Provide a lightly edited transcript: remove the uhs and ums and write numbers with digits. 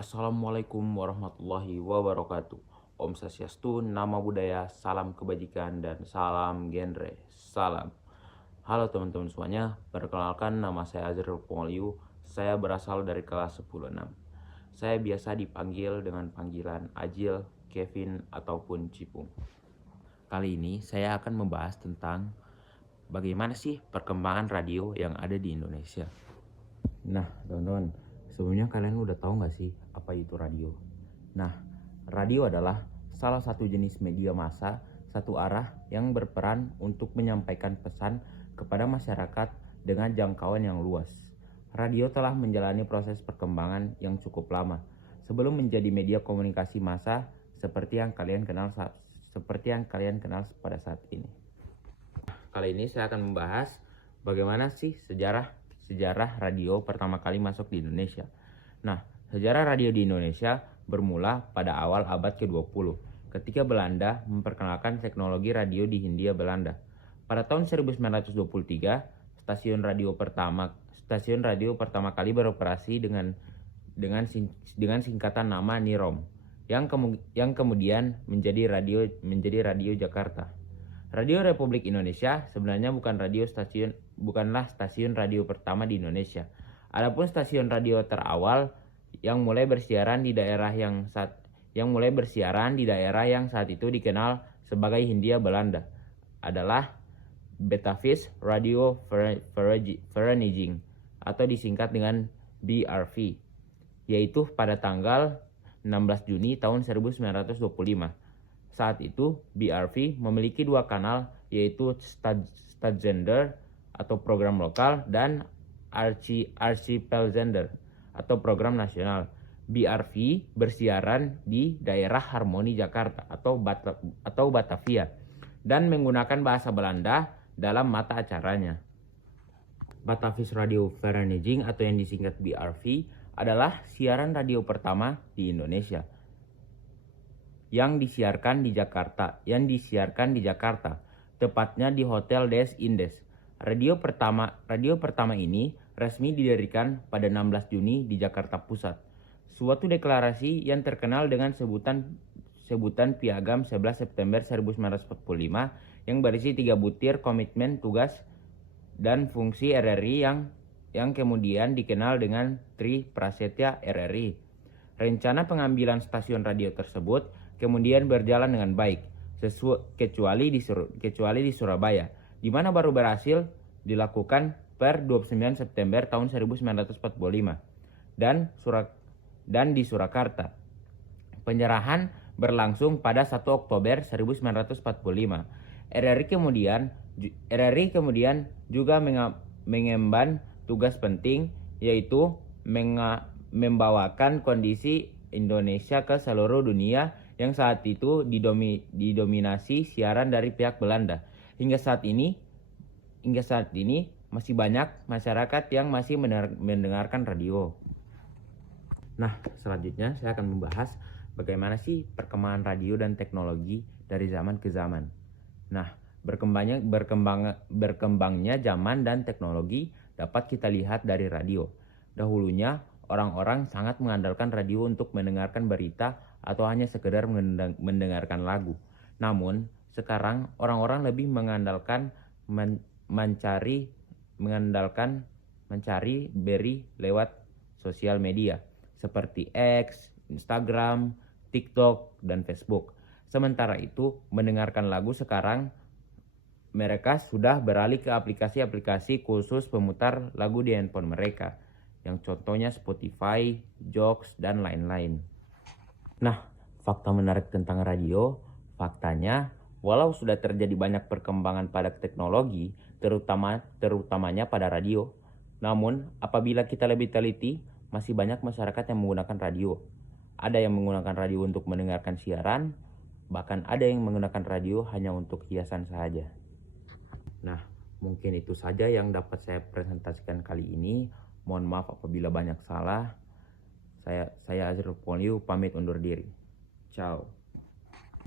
Assalamualaikum warahmatullahi wabarakatuh. Om Swastiastu, Nama Budaya, Salam Kebajikan, dan Salam Genre. Salam. Halo teman-teman semuanya, perkenalkan nama saya Azrul Pongoliu. Saya berasal dari kelas 10-6. Saya biasa dipanggil dengan panggilan Ajil, Kevin, ataupun Cipung. Kali ini saya akan membahas tentang bagaimana sih perkembangan radio yang ada di Indonesia. Nah, teman-teman, sebelumnya kalian udah tahu nggak sih apa itu radio? Nah, radio adalah salah satu jenis media massa satu arah yang berperan untuk menyampaikan pesan kepada masyarakat dengan jangkauan yang luas. Radio telah menjalani proses perkembangan yang cukup lama sebelum menjadi media komunikasi massa seperti yang kalian kenal pada saat ini. Kali ini saya akan membahas bagaimana sih sejarah radio pertama kali masuk di Indonesia. Nah, sejarah radio di Indonesia bermula pada awal abad ke-20 ketika Belanda memperkenalkan teknologi radio di Hindia Belanda. Pada tahun 1923, stasiun radio pertama kali beroperasi dengan singkatan nama Nirom yang kemudian menjadi radio Jakarta. Radio Republik Indonesia sebenarnya bukanlah stasiun radio pertama di Indonesia. Adapun stasiun radio terawal yang mulai bersiaran di daerah yang saat itu dikenal sebagai Hindia Belanda adalah Batavisch Radio Vereniging atau disingkat dengan BRV, yaitu pada tanggal 16 Juni tahun 1925. Saat itu BRV memiliki dua kanal, yaitu Stadtzender atau program lokal dan Archipelzender atau program nasional. BRV bersiaran di daerah Harmoni Jakarta atau Batavia dan menggunakan bahasa Belanda dalam mata acaranya. Batavisch Radio Vereniging atau yang disingkat BRV adalah siaran radio pertama di Indonesia yang disiarkan di Jakarta, tepatnya di Hotel Des Indes. Radio pertama ini resmi didirikan pada 16 Juni di Jakarta Pusat. Suatu deklarasi yang terkenal dengan sebutan Piagam 11 September 1945 yang berisi 3 butir komitmen tugas dan fungsi RRI yang kemudian dikenal dengan Tri Prasetya RRI. Rencana pengambilan stasiun radio tersebut kemudian berjalan dengan baik, kecuali di Surabaya, di mana baru berhasil dilakukan per 29 September tahun 1945, dan di Surakarta. Penyerahan berlangsung pada 1 Oktober 1945. RRI kemudian juga mengemban tugas penting, yaitu membawakan kondisi Indonesia ke seluruh dunia yang saat itu didominasi siaran dari pihak Belanda. Hingga saat ini masih banyak masyarakat yang masih mendengarkan radio. Nah, selanjutnya saya akan membahas bagaimana sih perkembangan radio dan teknologi dari zaman ke zaman. Nah, berkembangnya zaman dan teknologi dapat kita lihat dari radio. Dahulunya orang-orang sangat mengandalkan radio untuk mendengarkan berita atau hanya sekedar mendengarkan lagu. Namun, sekarang orang-orang lebih mencari beri lewat sosial media seperti X, Instagram, TikTok, dan Facebook. Sementara itu, mendengarkan lagu sekarang mereka sudah beralih ke aplikasi-aplikasi khusus pemutar lagu di handphone mereka, yang contohnya Spotify, Joox, dan lain-lain. Nah, fakta menarik tentang radio, faktanya walau sudah terjadi banyak perkembangan pada teknologi, terutamanya pada radio, namun apabila kita lebih teliti, masih banyak masyarakat yang menggunakan radio. Ada yang menggunakan radio untuk mendengarkan siaran, bahkan ada yang menggunakan radio hanya untuk hiasan saja. Nah, mungkin itu saja yang dapat saya presentasikan kali ini. Mohon maaf apabila banyak salah. Saya Azrul Pongoliu pamit undur diri. Ciao.